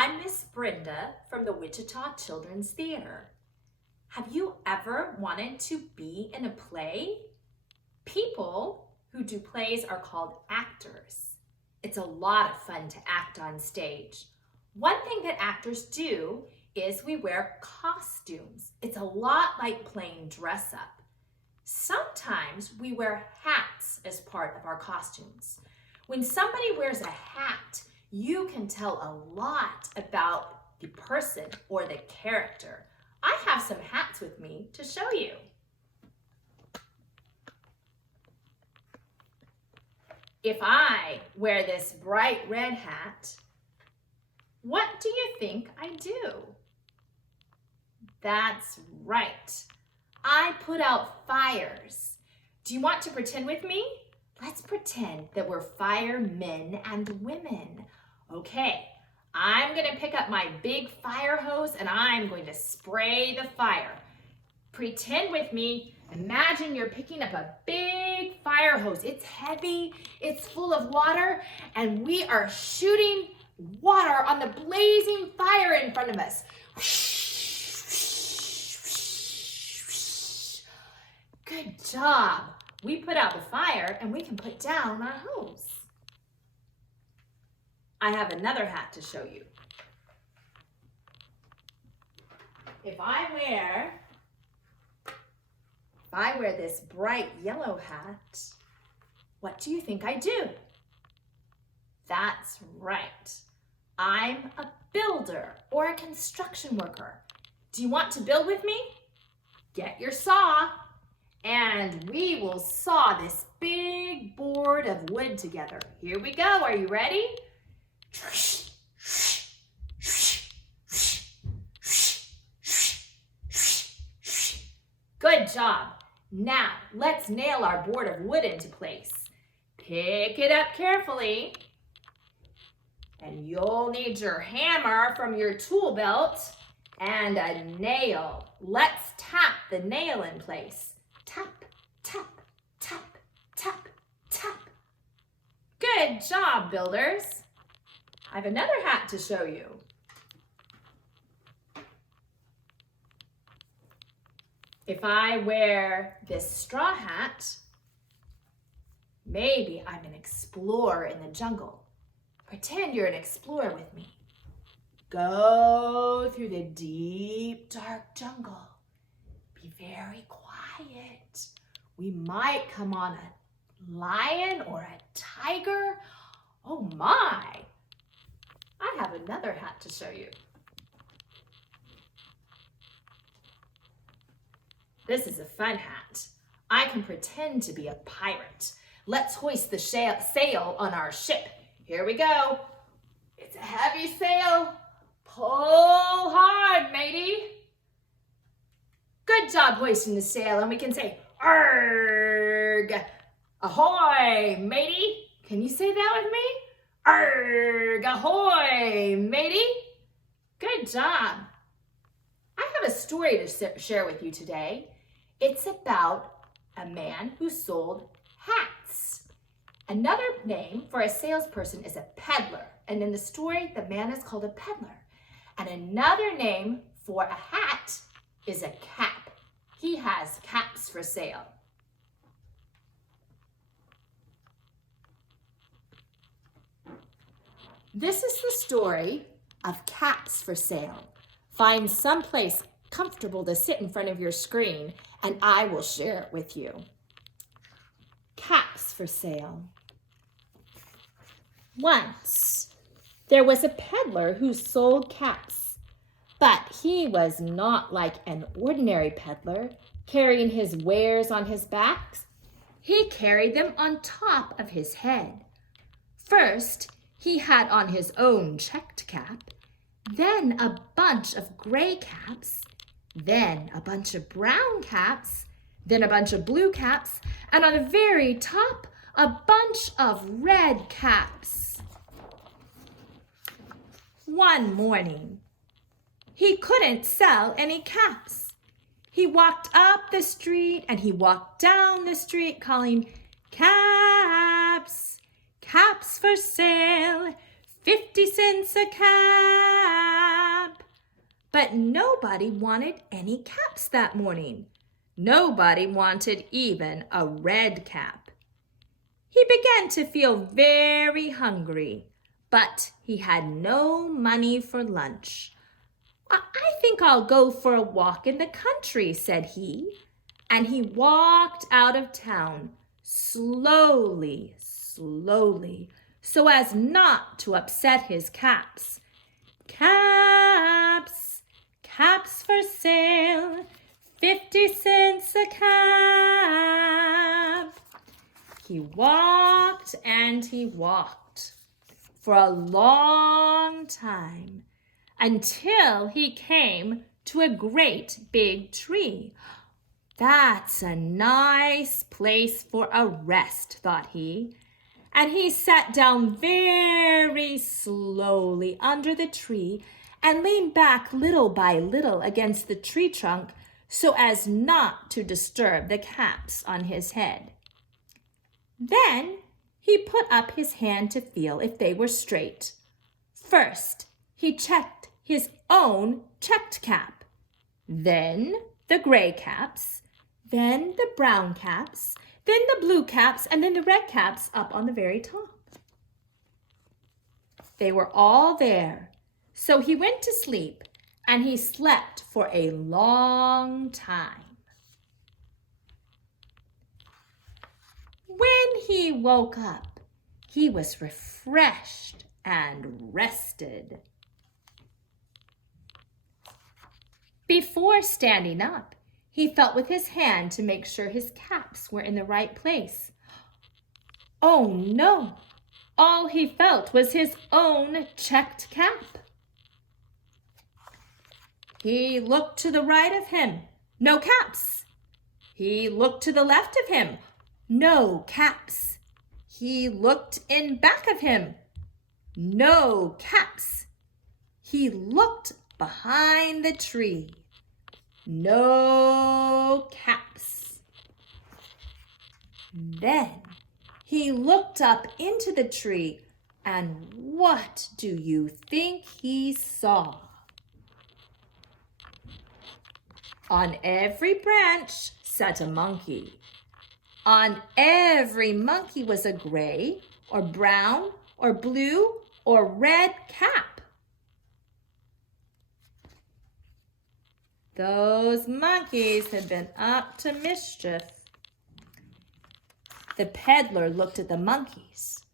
I'm Miss Brenda from the Wichita Children's Theater. Have you ever wanted to be in a play? People who do plays are called actors. It's a lot of fun to act on stage. One thing that actors do is we wear costumes. It's a lot like playing dress up. Sometimes we wear hats as part of our costumes. When somebody wears a hat, you can tell a lot about the person or the character. I have some hats with me to show you. If I wear this bright red hat, what do you think I do? That's right. I put out fires. Do you want to pretend with me? Let's pretend that we're firemen and women. Okay, I'm gonna pick up my big fire hose and I'm going to spray the fire. Pretend with me. Imagine you're picking up a big fire hose. It's heavy, it's full of water, and we are shooting water on the blazing fire in front of us. Good job. We put out the fire and we can put down our hose. I have another hat to show you. If I wear this bright yellow hat, what do you think I do? That's right. I'm a builder or a construction worker. Do you want to build with me? Get your saw and we will saw this big board of wood together. Here we go. Are you ready? Good job. Now, let's nail our board of wood into place. Pick it up carefully. And you'll need your hammer from your tool belt and a nail. Let's tap the nail in place. Tap, tap, tap, tap, tap. Good job, builders. I have another hat to show you. If I wear this straw hat, maybe I'm an explorer in the jungle. Pretend you're an explorer with me. Go through the deep, dark jungle. Be very quiet. We might come on a lion or a tiger. Oh my! I have another hat to show you. This is a fun hat. I can pretend to be a pirate. Let's hoist the sail on our ship. Here we go. It's a heavy sail. Pull hard, matey. Good job hoisting the sail, and we can say, arg, ahoy, matey. Can you say that with me? Arg, ahoy, matey. Good job. I have a story to share with you today. It's about a man who sold hats. Another name for a salesperson is a peddler. And in the story, the man is called a peddler. And another name for a hat is a cap. He has caps for sale. This is the story of caps for sale. Find someplace comfortable to sit in front of your screen and I will share it with you. Caps for sale. Once, there was a peddler who sold caps, but he was not like an ordinary peddler, carrying his wares on his back. He carried them on top of his head. First, he had on his own checked cap, then a bunch of gray caps, then a bunch of brown caps, then a bunch of blue caps, and on the very top, a bunch of red caps. One morning, he couldn't sell any caps. He walked up the street and he walked down the street calling, caps, caps for sale, 50 cents a cap. But nobody wanted any caps that morning. Nobody wanted even a red cap. He began to feel very hungry, but he had no money for lunch. I think I'll go for a walk in the country, said he. And he walked out of town slowly, slowly, so as not to upset his caps. Caps, caps for sale, 50 cents a cap. He walked and he walked for a long time until he came to a great big tree. That's a nice place for a rest, thought he. And he sat down very slowly under the tree and leaned back little by little against the tree trunk so as not to disturb the caps on his head. Then he put up his hand to feel if they were straight. First, he checked his own checked cap, then the gray caps, then the brown caps, then the blue caps, and then the red caps up on the very top. They were all there, so he went to sleep, and he slept for a long time. When he woke up, he was refreshed and rested. Before standing up, he felt with his hand to make sure his caps were in the right place. Oh no! All he felt was his own checked cap. He looked to the right of him. No caps. He looked to the left of him. No caps. He looked in back of him. No caps. He looked behind the tree. No caps. Then he looked up into the tree, and what do you think he saw? On every branch sat a monkey. On every monkey was a gray or brown or blue or red cap. Those monkeys had been up to mischief. The peddler looked at the monkeys.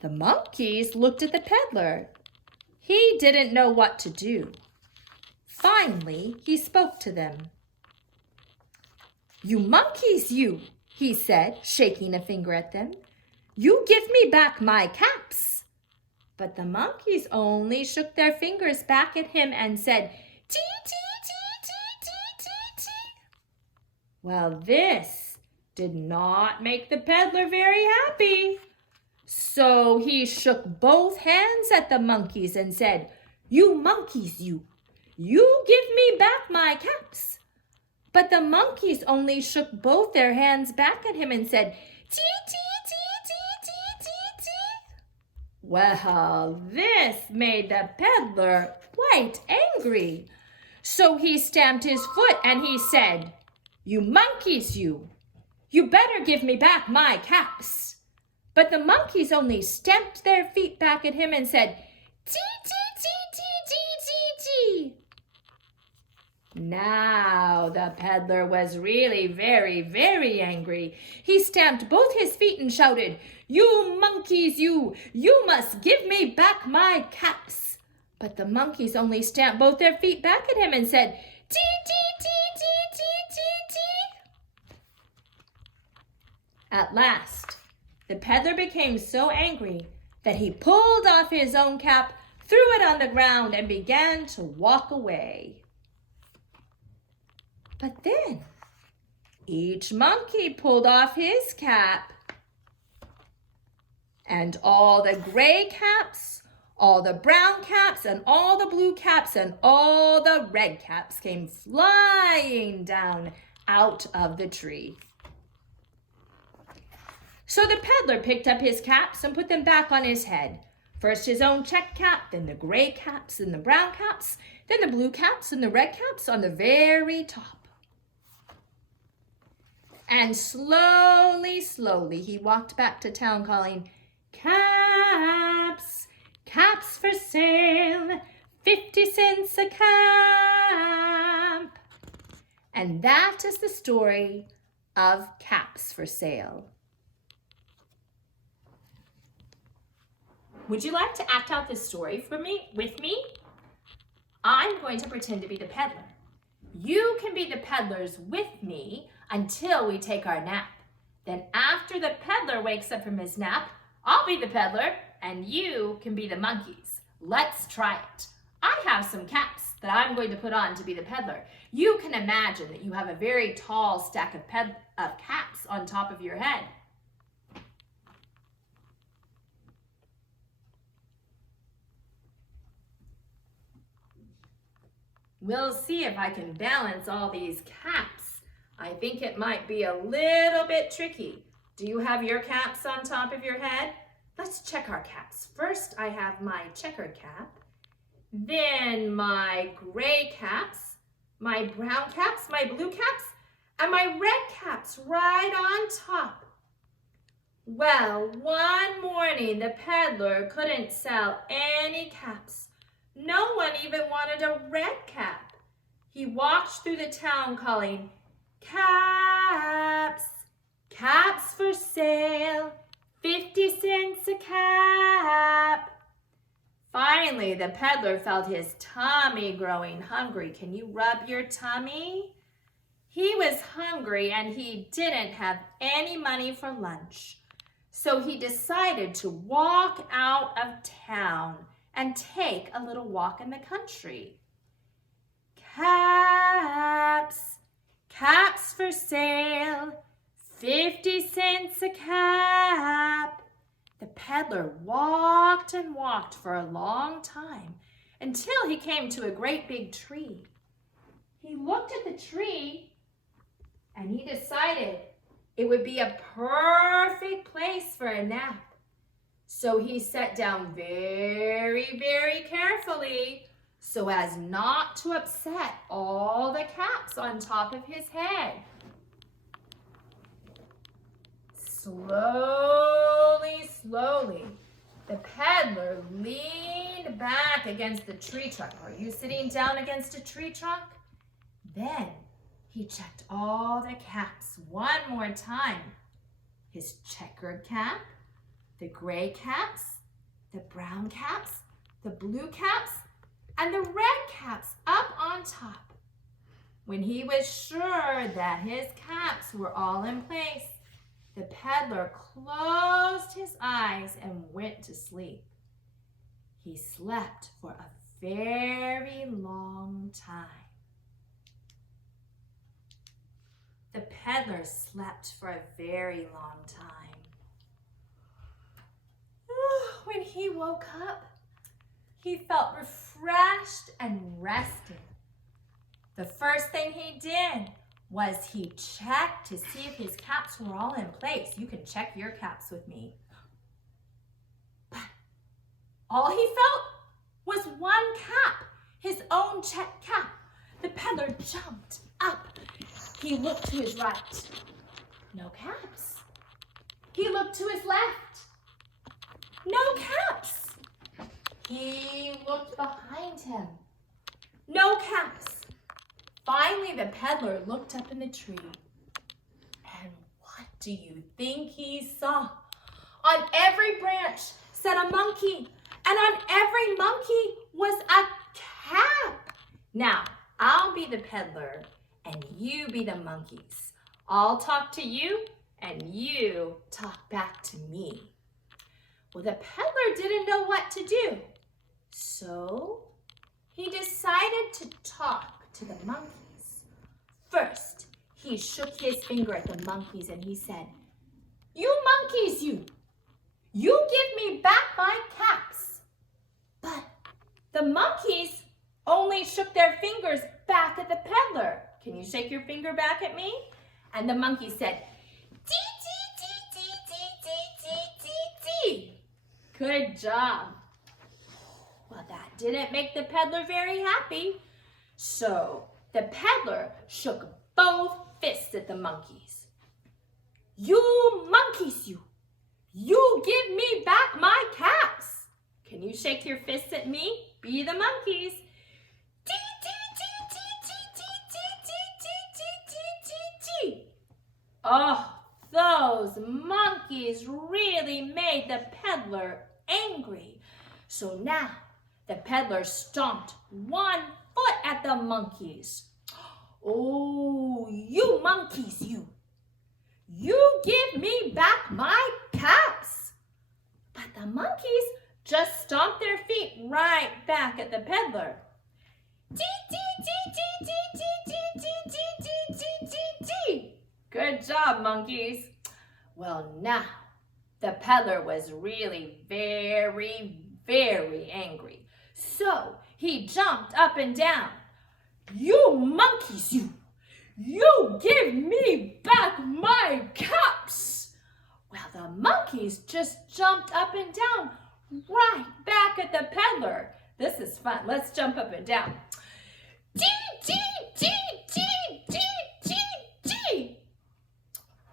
The monkeys looked at the peddler. He didn't know what to do. Finally, he spoke to them. "You monkeys, you," he said, shaking a finger at them. "You give me back my caps." But the monkeys only shook their fingers back at him and said, "Tee, tee, tee, tee, tee, tee, tee." Well, this did not make the peddler very happy. So he shook both hands at the monkeys and said, "You monkeys, you give me back my caps." But the monkeys only shook both their hands back at him and said, "Tee, tee, tee, tee, tee, tee, tee." Well, this made the peddler quite angry. So he stamped his foot and he said, "You monkeys, you better give me back my caps." But the monkeys only stamped their feet back at him and said, "Tee, tee, tee, tee, tee, tee, tee." Now the peddler was really very, very angry. He stamped both his feet and shouted, "You monkeys, you must give me back my caps." But the monkeys only stamped both their feet back at him and said, "Tee, tee, tee, tee, tee, tee, tee." At last, the peddler became so angry that he pulled off his own cap, threw it on the ground, and began to walk away. But then each monkey pulled off his cap, and all the gray caps, all the brown caps, and all the blue caps, and all the red caps came flying down out of the tree. So the peddler picked up his caps and put them back on his head. First his own check cap, then the gray caps, then the brown caps, then the blue caps and the red caps on the very top. And slowly, slowly, he walked back to town calling, "Caps, caps for sale, 50 cents a cap." And that is the story of caps for sale. Would you like to act out this story with me? I'm going to pretend to be the peddler. You can be the peddlers with me until we take our nap. Then after the peddler wakes up from his nap, I'll be the peddler and you can be the monkeys. Let's try it. I have some caps that I'm going to put on to be the peddler. You can imagine that you have a very tall stack of caps on top of your head. We'll see if I can balance all these caps. I think it might be a little bit tricky. Do you have your caps on top of your head? Let's check our caps. First, I have my checkered cap, then my gray caps, my brown caps, my blue caps, and my red caps right on top. Well, one morning the peddler couldn't sell any caps. No one even wanted a red cap. He walked through the town calling, "Caps, caps for sale, 50 cents a cap." Finally, the peddler felt his tummy growing hungry. Can you rub your tummy? He was hungry and he didn't have any money for lunch. So he decided to walk out of town and take a little walk in the country. Caps, caps for sale, 50 cents a cap. The peddler walked and walked for a long time until he came to a great big tree. He looked at the tree and he decided it would be a perfect place for a nap. So he sat down very, very carefully so as not to upset all the caps on top of his head. Slowly, slowly, the peddler leaned back against the tree trunk. Are you sitting down against a tree trunk? Then he checked all the caps one more time. His checkered cap, the gray caps, the brown caps, the blue caps, and the red caps up on top. When he was sure that his caps were all in place, the peddler closed his eyes and went to sleep. He slept for a very long time. The peddler slept for a very long time. When he woke up, he felt refreshed and rested. The first thing he did was he checked to see if his caps were all in place. You can check your caps with me. But all he felt was one cap, his own check cap. The peddler jumped up. He looked to his right. No caps. He looked to his left. No caps. He looked behind him. No caps. Finally, the peddler looked up in the tree. And what do you think he saw? On every branch sat a monkey, and on every monkey was a cap. Now, I'll be the peddler, and you be the monkeys. I'll talk to you, and you talk back to me. Well, the peddler didn't know what to do, so he decided to talk to the monkeys. First, he shook his finger at the monkeys and he said, "You monkeys, you give me back my caps." But the monkeys only shook their fingers back at the peddler. Can you shake your finger back at me? And the monkey said, "Tee, tee, tee, tee, tee, tee, tee, tee, tee." Good job. didn't make the peddler very happy. So the peddler shook both fists at the monkeys. You monkeys, you give me back my caps. Can you shake your fists at me? Be the monkeys. Oh, those monkeys really made the peddler angry. So now the peddler stomped one foot at the monkeys. Oh, you monkeys, you give me back my caps. But the monkeys just stomped their feet right back at the peddler. Good job, monkeys. Well, now the peddler was really very, very angry. So he jumped up and down. You monkeys, you give me back my caps. Well, the monkeys just jumped up and down right back at the peddler. This is fun. Let's jump up and down.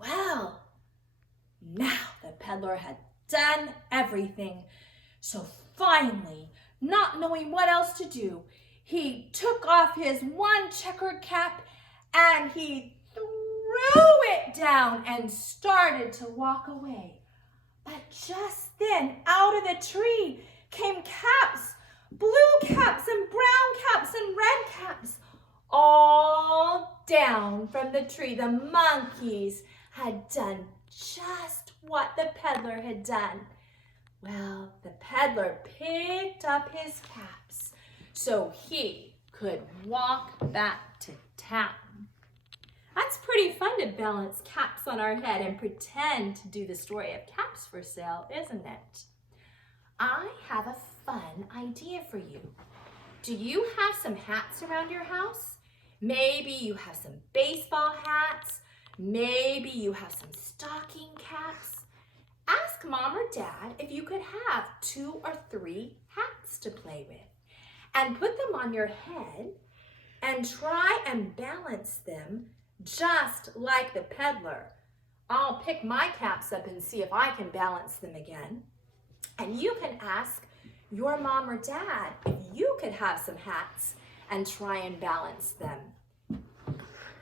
Well, now the peddler had done everything. So finally, not knowing what else to do, he took off his one checkered cap and he threw it down and started to walk away. But just then, out of the tree came caps, blue caps and brown caps and red caps, all down from the tree. The monkeys had done just what the peddler had done. Well, the peddler picked up his caps so he could walk back to town. That's pretty fun to balance caps on our head and pretend to do the story of caps for sale, isn't it? I have a fun idea for you. Do you have some hats around your house? Maybe you have some baseball hats. Maybe you have some stocking caps. Ask Mom or Dad if you could have 2 or 3 hats to play with and put them on your head and try and balance them just like the peddler. I'll pick my caps up and see if I can balance them again. And you can ask your mom or dad if you could have some hats and try and balance them.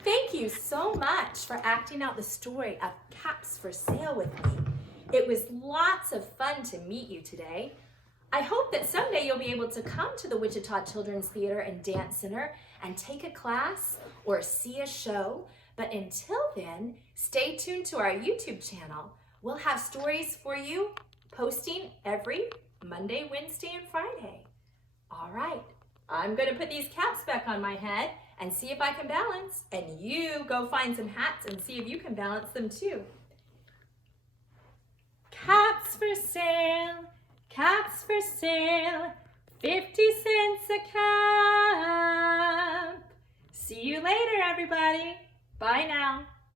Thank you so much for acting out the story of Caps for Sale with me. It was lots of fun to meet you today. I hope that someday you'll be able to come to the Wichita Children's Theater and Dance Center and take a class or see a show. But until then, stay tuned to our YouTube channel. We'll have stories for you posting every Monday, Wednesday, and Friday. All right, I'm going to put these caps back on my head and see if I can balance. And you go find some hats and see if you can balance them too. Caps for sale, 50 cents a cap. See you later, everybody. Bye now.